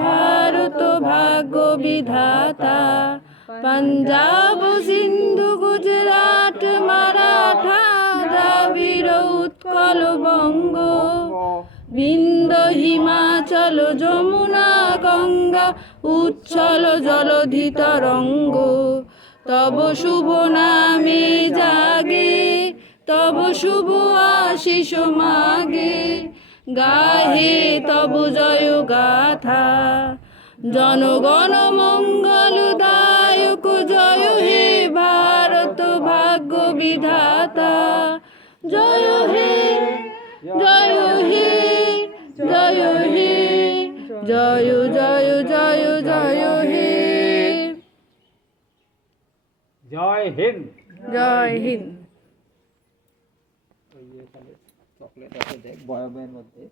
ভারত ভাগ্য বিধাতা। পাঞ্জাব সিন্ধু গুজরাট মারাঠা দ্রাবিড় উৎকল বঙ্গ, বিন্ধ্য হিমাচল যমুনা গঙ্গা উচ্ছল জলধি তরঙ্গ। তব শুভ নামে জাগে, তব শুভ আশিস মাগে, গাহে তব জয় গাথা। জনগণ মঙ্গল দায়ক জয় হে ভারত ভাগ্য বিধাতা। জয় হে জয় হে জয় হে জয় জয় জয় জয় হে। জয় হিন্দ। জয় হিন্দ। চকলেট আছে দেখ বয়ামের মধ্যে।